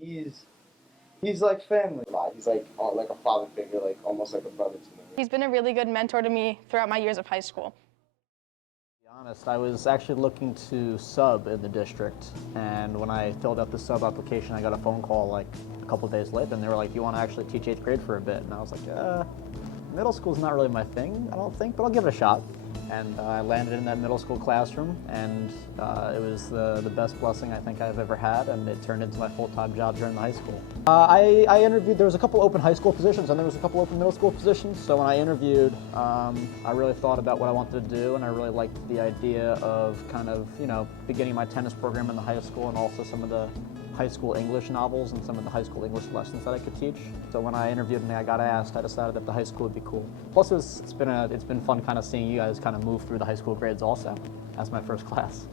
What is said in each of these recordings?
He's he's like family. He's like a father figure, like almost like a brother to me. He's been a really good mentor to me throughout my years of high school. To be honest, I was actually looking to sub in the district, and when I filled out the sub application, I got a phone call like a couple of days later, and they were like, "You want to actually teach 8th grade for a bit?" And I was like, middle school's not really my thing, I don't think, but I'll give it a shot. And I landed in that middle school classroom, and it was the best blessing I think I've ever had, and it turned into my full-time job during the high school. I interviewed, there was a couple open high school positions, and there was a couple open middle school positions, so when I interviewed, I really thought about what I wanted to do, and I really liked the idea of kind of, beginning my tennis program in the high school, and also some of the high school English novels and some of the high school English lessons that I could teach. So when I interviewed and I got asked, I decided that the high school would be cool. Plus it's been fun kind of seeing you guys kind of move through the high school grades also. That's my first class.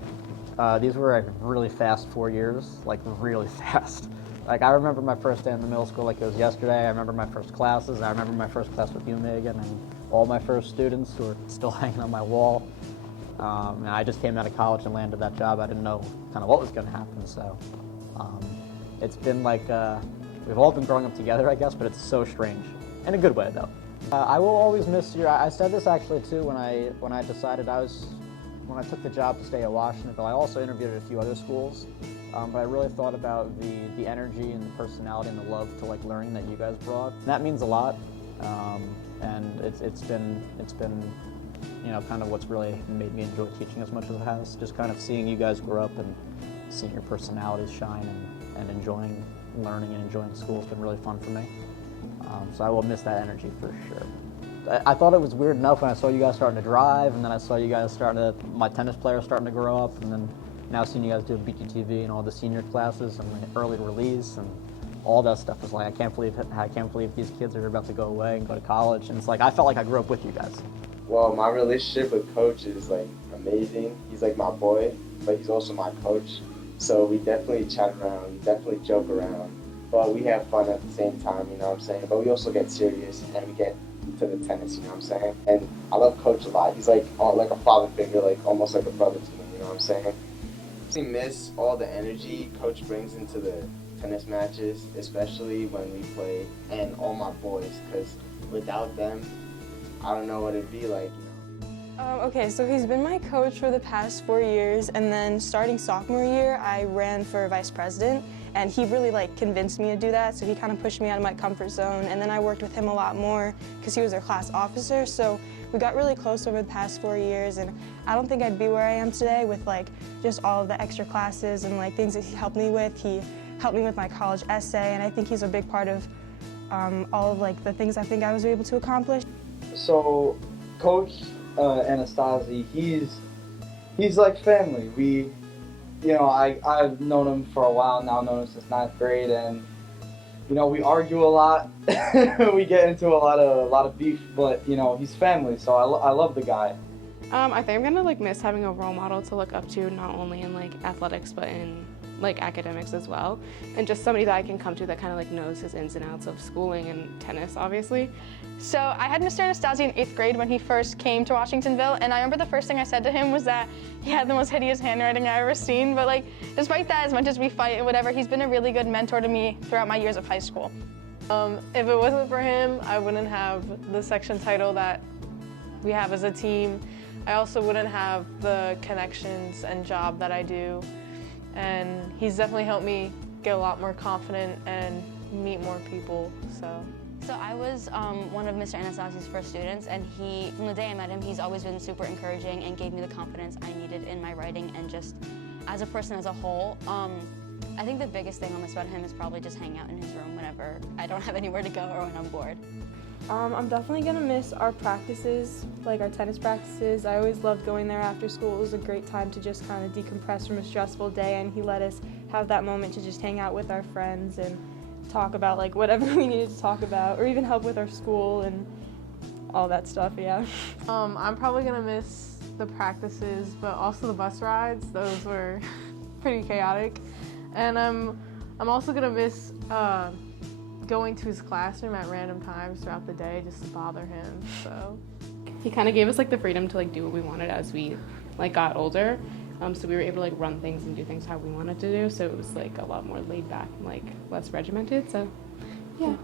These were like really fast 4 years, like really fast. Like I remember my first day in the middle school like it was yesterday. I remember my first classes. I remember my first class with you, Megan, and all my first students who are still hanging on my wall. And I just came out of college and landed that job. I didn't know kind of what was going to happen, so. It's been like, we've all been growing up together, I guess, but it's so strange. In a good way, though. I will always miss you. I said this actually, too, when I decided when I took the job to stay at Washingtonville. I also interviewed at a few other schools, but I really thought about the energy and the personality and the love to like learning that you guys brought. And that means a lot, and it's been kind of what's really made me enjoy teaching as much as it has. Just kind of seeing you guys grow up and seeing your personalities shine and enjoying learning and enjoying school has been really fun for me. So I will miss that energy for sure. I thought it was weird enough when I saw you guys starting to drive, and then I saw you guys my tennis players starting to grow up, and then now seeing you guys do BGTV and all the senior classes and the early release and all that stuff is like, I can't believe these kids are about to go away and go to college. And it's like, I felt like I grew up with you guys. Well, my relationship with Coach is like amazing. He's like my boy, but he's also my coach. So we definitely chat around, we definitely joke around, but we have fun at the same time, you know what I'm saying? But we also get serious and we get to the tennis, you know what I'm saying? And I love Coach a lot. He's like a father figure, like almost like a brother to me, you know what I'm saying? We miss all the energy Coach brings into the tennis matches, especially when we play, and all my boys, because without them, I don't know what it'd be like. Okay, so he's been my coach for the past 4 years, and then starting sophomore year, I ran for vice president, and he really convinced me to do that, so he kind of pushed me out of my comfort zone, and then I worked with him a lot more because he was our class officer, so we got really close over the past 4 years, and I don't think I'd be where I am today with just all of the extra classes and things that he helped me with. He helped me with my college essay, and I think he's a big part of all of the things I think I was able to accomplish. So, Coach Anastasi, he's like family. I've known him for a while now, known him since 9th grade, and we argue a lot. We get into a lot of beef, but he's family, so I love the guy. I think I'm gonna miss having a role model to look up to, not only in athletics but in academics as well, and just somebody that I can come to that kind of knows his ins and outs of schooling and tennis, obviously. So I had Mr. Anastasi in 8th grade when he first came to Washingtonville, and I remember the first thing I said to him was that he had the most hideous handwriting I ever seen, but despite that, as much as we fight and whatever, he's been a really good mentor to me throughout my years of high school. If it wasn't for him, I wouldn't have the section title that we have as a team. I also wouldn't have the connections and job that I do. And he's definitely helped me get a lot more confident and meet more people, so. So I was one of Mr. Anastasi's first students, and from the day I met him, he's always been super encouraging and gave me the confidence I needed in my writing and just as a person as a whole. I think the biggest thing I'll miss about him is probably just hanging out in his room whenever I don't have anywhere to go or when I'm bored. I'm definitely gonna miss our practices, our tennis practices. I always loved going there after school. It was a great time to just kind of decompress from a stressful day, and he let us have that moment to just hang out with our friends and talk about whatever we needed to talk about, or even help with our school and all that stuff, yeah. I'm probably gonna miss the practices, but also the bus rides. Those were pretty chaotic. And I'm also gonna miss going to his classroom at random times throughout the day just to bother him. So he kind of gave us the freedom to do what we wanted as we got older, So we were able to like run things and do things how we wanted to do. So it was like a lot more laid back and like less regimented. So yeah.